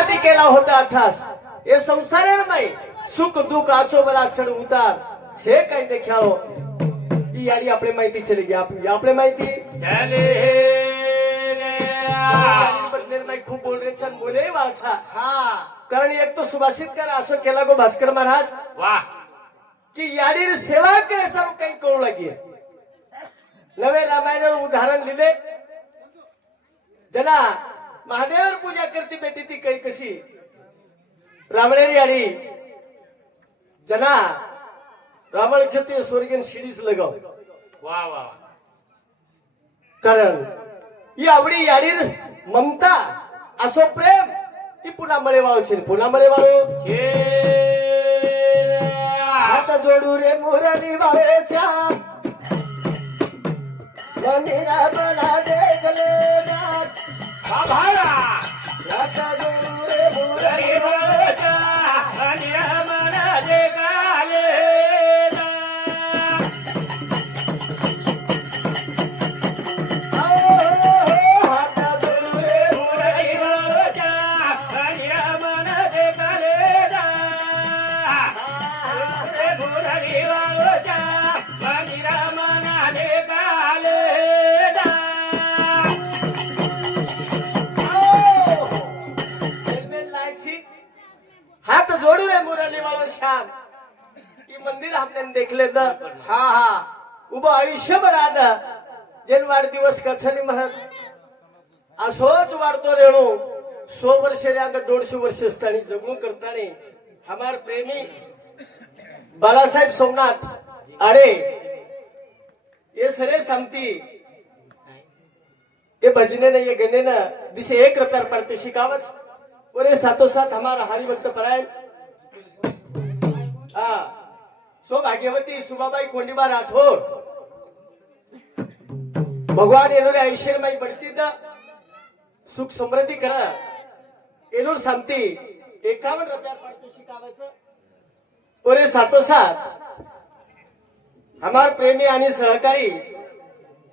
साठी केला होता अठास हे संसारे माई सुख दुःख आचो मला क्षण उतार. से काही देखाओ. ही यारी आपली माहिती चली गई आप आपली माहिती? चले खूप बोल रे छान बोले वाळसा हा. कारण एक तो सुभाषित कर असं केला गो भास्कर महाराज. वा. की याडीर सेवा करे सर्व काही करू लागे नवे रामायण उदाहरण दिले. जना महादेवर पूजा करती बेटी ती काही कशी? रामणेरी याडी जना रावण खेते स्वर्गीन शिडीच लगाव. वा वा कारण ही आवडी याडीर ममता असो प्रेम ती पुन्हा मळेवाळो छे पुन्हा मळेवाळो हात जोडू रे मुरली देखले जात. हात देखले तर हा हा उभं आयुष्यभर आद जेन वाढदिवस कछली महाराज. असोच वाढतो रेणू हो. सो वर्ष रे अगं दोनशे वर्ष असताना जगू करताना हमार प्रेमी बाळासाहेब सोमनाथ. अरे ये सरे संपती. ये भजने ने ये गने ना दिसे एक रुपया पड़ते शिकावत. और ये साथों साथ हमारा हरिभक्त परायण. हा. सो भाग्यवती सुबाबाई कोंडीबा राठोड. भगवान येणोरे आयुष्यमाई बढती द सुख समृद्धी करा. येणूर सांगते एकावन्न रुपया पाठीशी शिकावायचं और सातोसात. हमार प्रेमी आणि सहकारी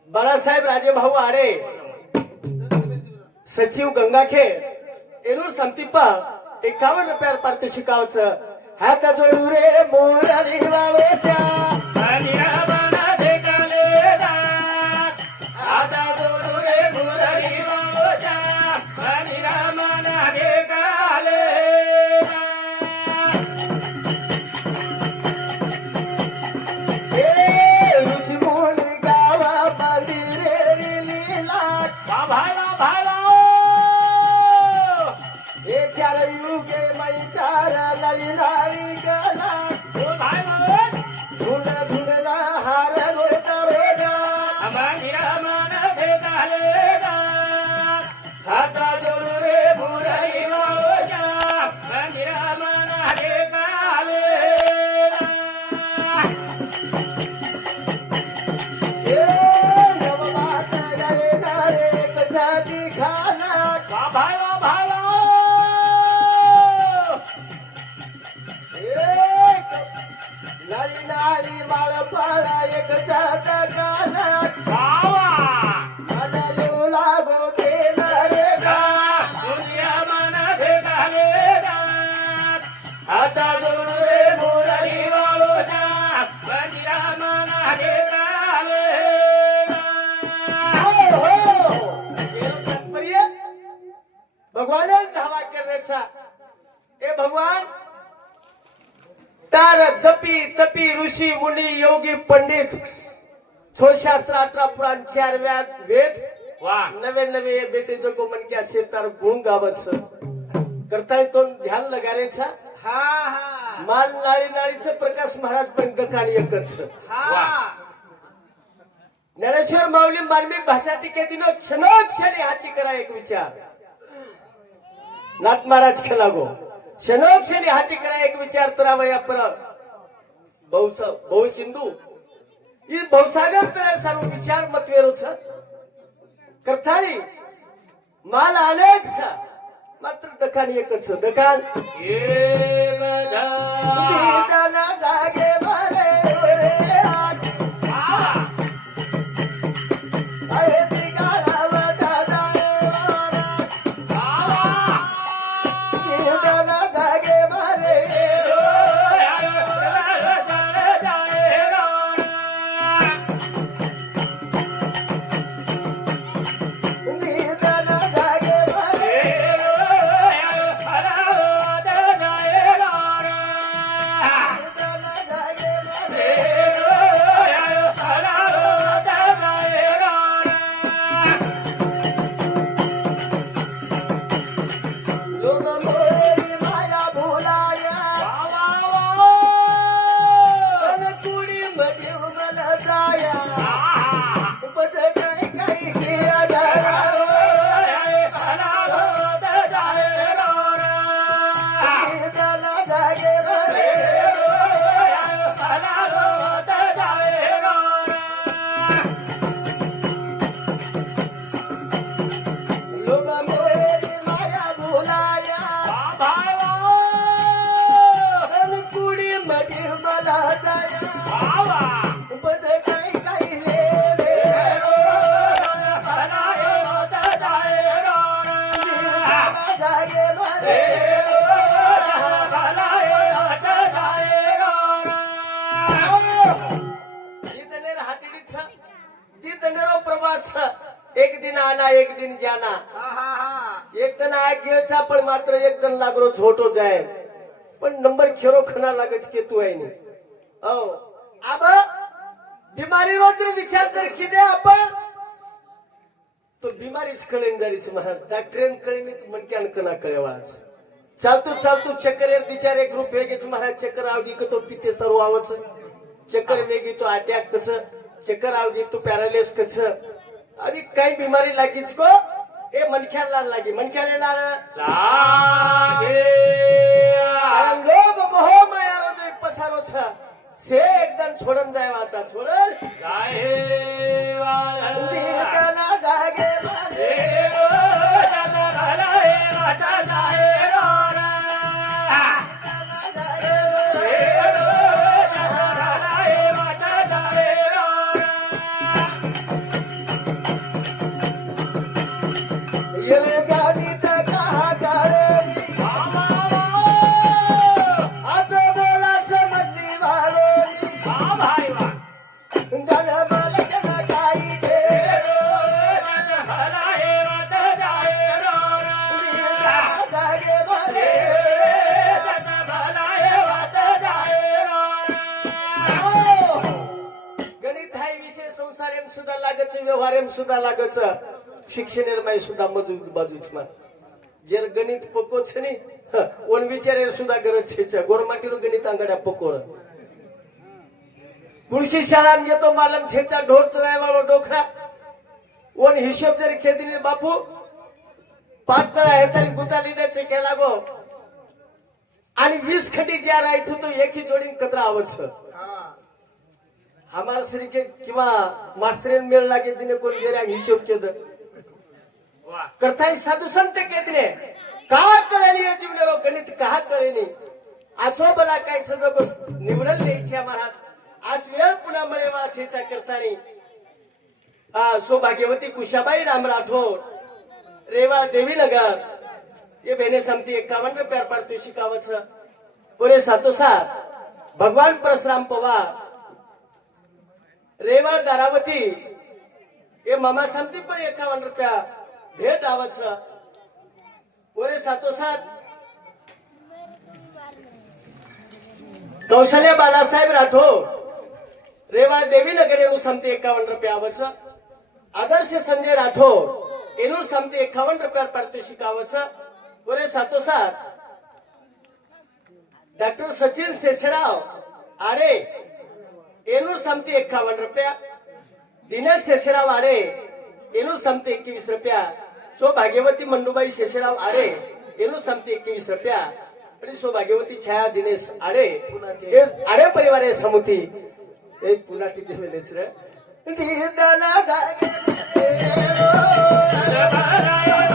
बाळासाहेब राजेभाऊ आडे सचिव गंगाखेड. एनूर संतीप्पा एकावन्न रुपयावर पारितोषिकावचं हात जोडू रे मोरारी वाळोच्या हात चार वेद. नवे नवे बेटे को मन क्या शेतार गुण गावत करता तो ध्यान लगारेचा हा हा. माल नाळी नाळीचं प्रकाश महाराज पण गकाळी एकच. हा. ज्ञानेश्वर माऊली मार्मिक भाषा ती के दिनो क्षणोक्षणी हाची करा एक विचार. नाथ महाराज खेळागो क्षणोक्षणी हाची करा एक विचार तरावया पर. बहुस बहु सिंधू ही बहुसागर तर सर्व विचार मतवेरूच करताळी माल अनेक सा मात्र दखान एकच दखान दीदाना जागे मारे एक दिन आना एक दिन जाना एक जण आय खेळचा पण मात्र एक जण लागलो छोटो जाय. पण नंबर खेरो खना लागच के तू आहे नी. हो. अब बिमारी रो जर विचार जर किदे आपण. तो बिमारीच कळेन जारीच महाराज. डॉक्टरेन कळेन मनक्यान कना कळेवाळाच. चालतो चालतो चक्कर येर विचार एक रूप वेगेच महाराज. चक्कर आवगी का तो पिते सर्व आवच चक्कर वेगी तो अटॅक कच. चक्कर आवगी तो पॅरालिस कच. आणि काही बिमारी लागीच को ए मनख्याला लागी। मनख्याला लाग। लोभ मोह माया रोज पसारो छ। से एकदम छोडन जाय वाचा छोडन। दीर्घना सुद्धा लागच व्यवहार सुद्धा लागच शिक्षण माई सुद्धा मजूत बाजूच मात जर गणित पकोच नी ह, ओन विचार सुद्धा गरज छे गोरमाटीर गणित आंगड्या पकोर तुळशी शाळा येतो मालम छेचा ढोर चराय वाळो डोखरा ओन हिशोब जर खेदिनी बापू. पाच चळा हे तरी गुता लिदाचे केला गो आणि वीस खटी ज्या राहायचं तो एकी जोडीन कचरा आवच श्री के किंवा मास्तरेन मेळ लागे दिने कोण आम्ही हिशोब केलं. करताय साधू संत केदिने का कळली या जीवनाला गणित का कळेनी आजो बला काय सगळं बस निवडल द्यायची महाराज आज वेळ पुन्हा मळे वाचेचा करतानी. सौभाग्यवती कुशाबाई राम राठोड. रेवा देवीनगर. ये बेने समती एकावन्न रुपया पडतो शिकावच. पुरे सातोसात भगवान परशुराम पवार. रेवळ दारावती हे मामा समती पण एकावन्न रुपया. भेट आवच पुरे सातोसात कौशल्य बालासाहेब राठोड. रेवाळ देवीनगर येऊन समती एकावन्न रुपया आवच आदर्श संजय राठोड. येऊन समती एकावन्न रुपया पारितोषिक आवच पुरे सातोसात डॉक्टर सचिन शेषराव. आडे येणूर समती एकावन्न रुपया. दिनेश शेषराव आडे येणूर समती एकवीस रुपया. सो भाग्यवती मंडुबाई शेषराव आडे येणूर समती एकवीस रुपया. आणि सो भाग्यवती छाया दिनेश आडे. आडे परिवार समुती. जागे जीव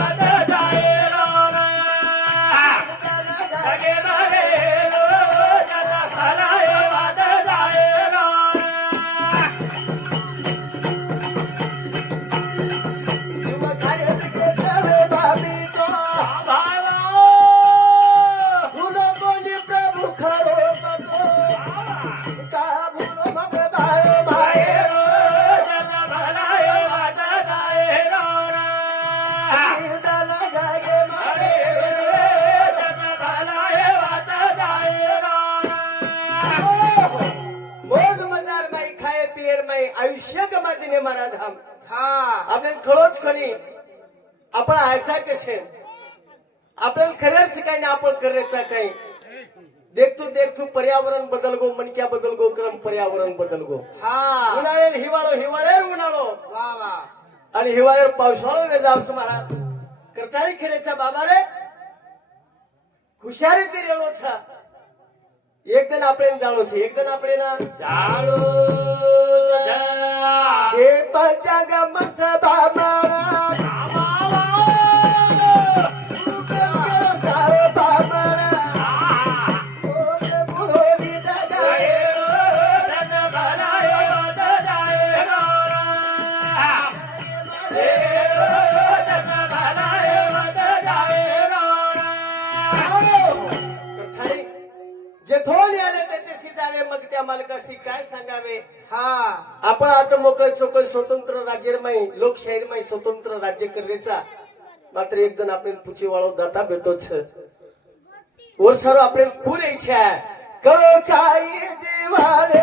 देखतो देखतो पर्यावरण बदल गो मनक्या बदल गो क्रम पर्यावरण बदल गो उन्हाळे उन्हाळ्यात हिवाळो हिवाळ्यावर उन्हाळो. आणि हिवाळ्यावर पावसाळो वेजावच महाराज. करताळी खेळायचा बाबा रे. हुशारी ती रेलो छा एक दिन आपले जाळो छे एक दिन आपले ना जाळो हे पंचांग बाबा. जावे मग त्या मालकाशी काय सांगावे? हा. आपण आता मोकळे चोकळे स्वतंत्र राज्यमय लोकशाहीमय स्वतंत्र राज्य करायचा. मात्र एक जण आपण पुची वाळो दाता भेटोच. वर सर्व आपल्याला खूप इच्छा करो काही जीवाले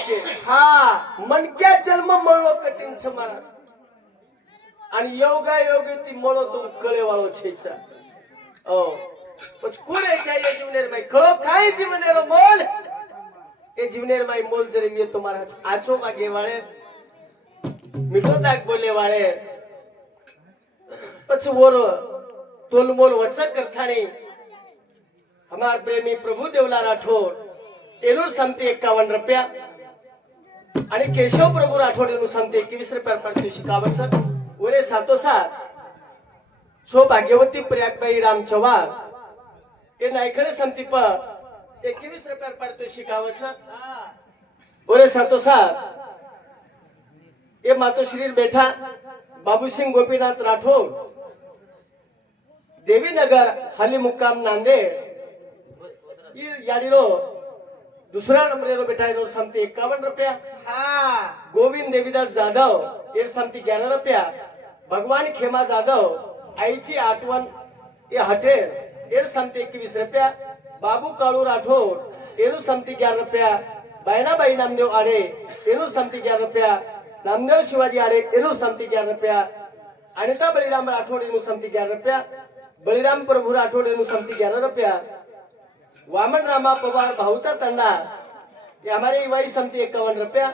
हा मन क्या जन्म मळलो कठीण छ महाराज आणि योगा योगी ती मळो तुम कळे वाळो छेचा ओ પછી કોને ચાહીએ જીવનેર ભાઈ ખરો કાઈ જીવનેરો મોલ એ જીવનેર ભાઈ મોલ જરે મે તમારા આચો માગે વાળે મીઠો દાગ બોલે વાળે પછી ઓરો તોલમોલ વચક કરથાણી અમાર પ્રેમી પ્રભુ દેવલા રાઠોડ એનું સંમતી એકાવન રૂપિયા आणि केशव प्रभू राठोड सांगते एकवीस रुपयापर्यंत सर. ओरे सातोसात सो भाग्यवती प्रयागबाई राम चव्हाण. हे नायकडे सांगते पण एकवीस रुपयाला पडतो शिकावं सर. ओरे सातोसात हे मातोश्री बेठा बाबूसिंग गोपीनाथ राठोड. देवीनगर हल्ली मुक्काम नांदेड याडीलो दूसरा नंबर रो बेटा इन्हों समती इक्यावन रुपया. हाँ. गोविंद देवीदास जाधव ये समती ग्यारह रुपया. भगवान खेमा जाधव आईची आठवण ये हटेर ये समती एकवीस रुपया. बाबू काळू राठोड एनु समती ग्यारह रुपया. बहनाबाई नामदेव आडे एनु समती ग्यारह रुपया. नामदेव शिवाजी आडे एनु समती ग्यारह रुपया. अनिता बळीराम राठोड एनु समती ग्यारह रुपया. बळीराम प्रभू राठोड एनु समती ग्यारह रुपया. वामन रामा पवार भाऊचा तंडा ये हमारे युवाई समती एकावन्न रुपया.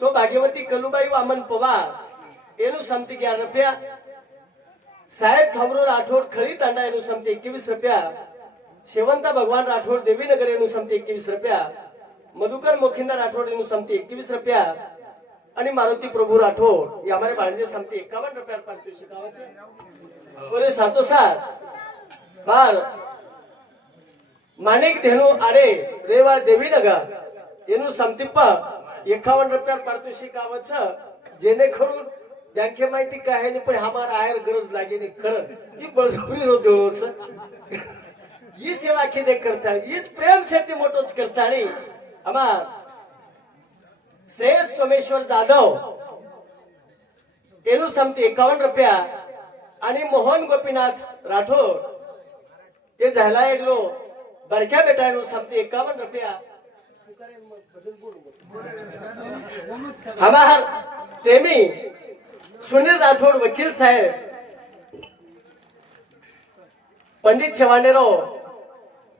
सो भाग्यवती कलुबाई वामन पवार एनु समती ग्यारह रुपया. साहेब थमरो राठोड खळी तांडा एनु समती एकवीस रुपया. शेवंता भगवान राठोड देवीनगर एनु समती एकवीस रुपया. मधुकर मोखिंदा राठोड एनु समती एकवीस रुपया. आणि मारुती प्रभू राठोड या हमारे बाळंजे समती एकावन्न रुपया पारितोषिक आवाचे बोले सातो सात बार. माणिक धेनु आरे रेवा देवी नगर येनु समतिप्पा एकावन्न रुपया परतुशी कावच जेणेकरून खडून माहिती काय नाही पण हमार आयर गरज लागे नाही खर. ही बळसुरी रो देवळच ही सेवा की करता हीच प्रेम शेती मोठोच करता आणि अमा से सोमेश्वर जाधव. येनु समति एकावन्न रुपया. आणि मोहन गोपीनाथ राठोड. हे जहलाय लो. बरक्या बेटा एનું समती एकावन्न रुपया। हमार प्रेमी सुनील राठोड वकील साहेब पंडित शवानेराव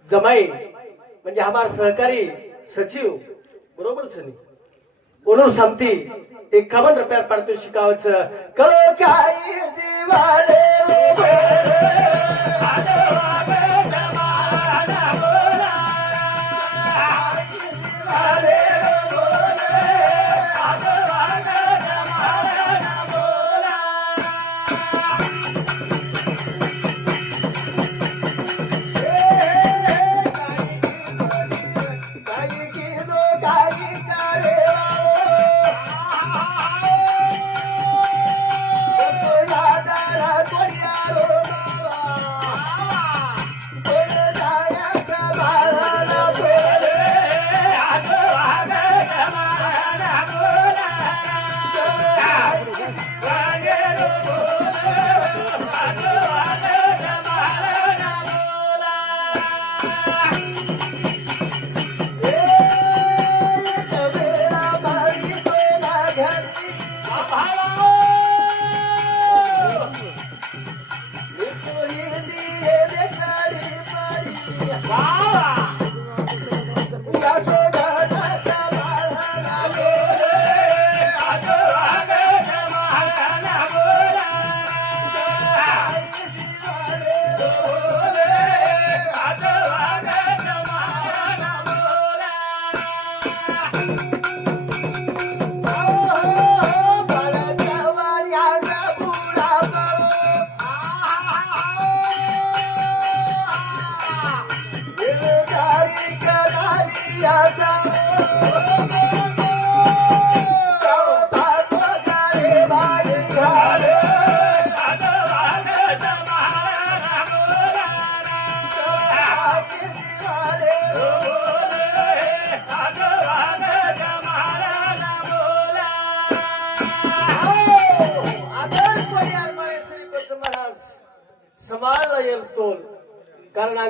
जमाई म्हणजे हमार सहकारी सचिव बरोबर सनी म्हणून सांगती एकावन्न रुपयात पाडतो शिकावचं कळो काय दिवाले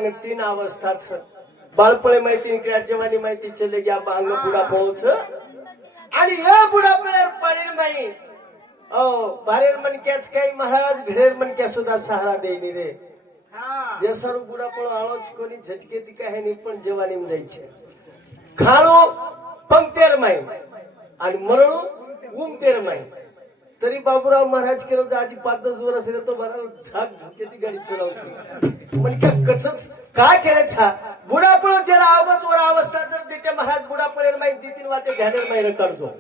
कारण तीन तीन अवस्थाच बाळपळे माहिती जवानी माहिती चले गया अंग बुडा पळोच आणि हे बुडा पळेर माई. ओ बारेर मनक्याच काही महाराज घरेर मनक्या सुद्धा सहारा देईनी रे. जे सर्व बुडा आळोच कोणी झटके ती काय नाही पण जवानी जायचे. खाणो पंक्तेर माई. आणि मरणू उमतेर माई. तरी बाबूराव महाराज केलं तर आजी पाच दस वर असेल तो बरा झाक झुके ती गाडी चलावती म्हणजे कसच काय करायचा? बुडापळ जरा आवाज वर अवस्था जर देते महाराज बुडापळेर माहिती तीन वाते घ्यानेर माहिती करतो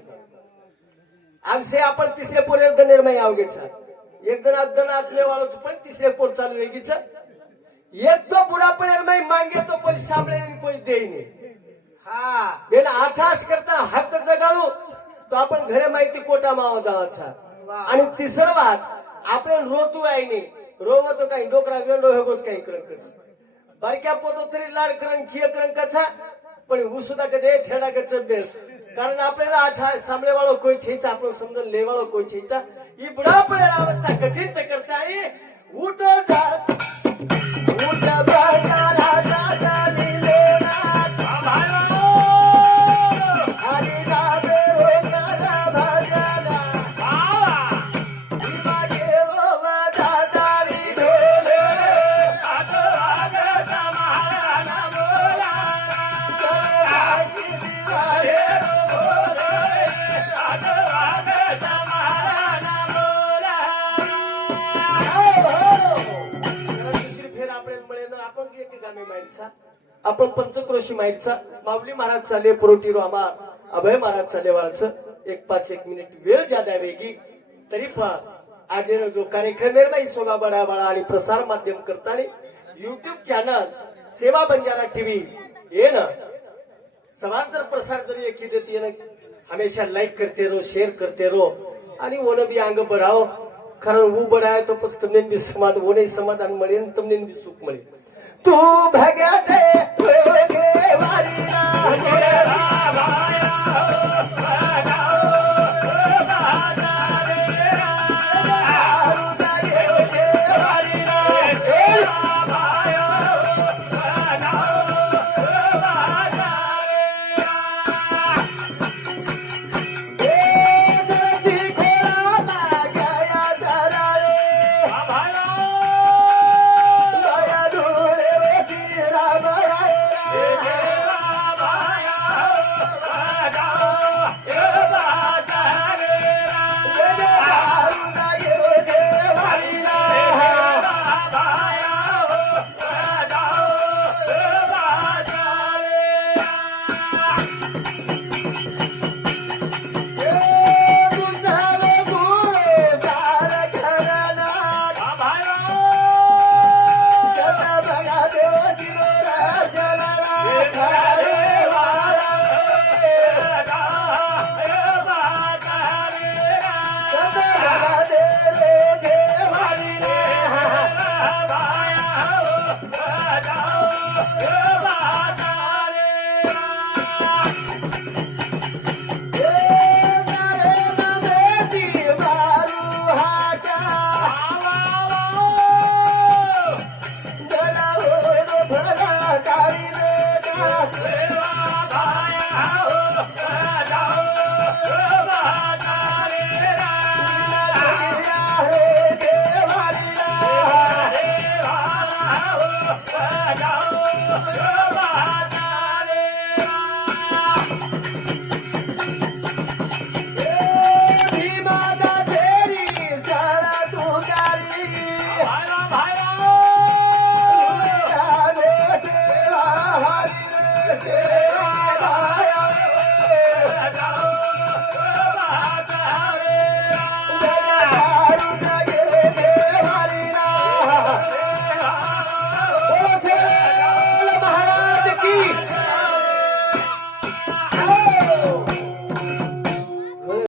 आमचे आपण तिसरे पोरेर दनेर माही आवगेचा एक दन आतले वाळूच पण तिसरे पोर चालू वेगीच एक तो बुडापळेर माही मागे तो पैसे सांभळे पैसे देईने हा. बेन आठास करता हक्क जगाळू तो आपण घरे माहिती कोटा मावा जावाचा. आणि तिसरं वाद आपले रोतू आहे नी रोव तो काही डोकरा वेंडो हेगोच काही करंकस बारक्या पोतो तरी लाड करंग खिय करंकाचा पण उसुदा कजे थेडा कच बेस. कारण आपल्याला आठा सामने वाळो कोई छेचा आपण समजून लेवाळो कोई छेचा. ही बुडा पडेल अवस्था कठीण करता आहे. उठ जा उठ जा. जोशी माईकचा माऊली महाराज चाले पुरोटी रोमा अभय महाराज चाले वाच एक पाच एक मिनिट वेळ ज्यादा वेगी तरी आज जो कार्यक्रम आहे सोला बडा बाळा आणि प्रसार माध्यम करता युट्यूब चॅनल सेवा बंजारा टीव्ही ये ना सवार जर प्रसार जरी एक देते हमेशा लाईक करते रो शेअर करते रो आणि ओनं बी अंग बढाव. कारण हू बढाय तो पण तुम्ही बी समाध ओने समाधान मिळेल तुम्ही सुख मिळेल تون ڀڳتي وار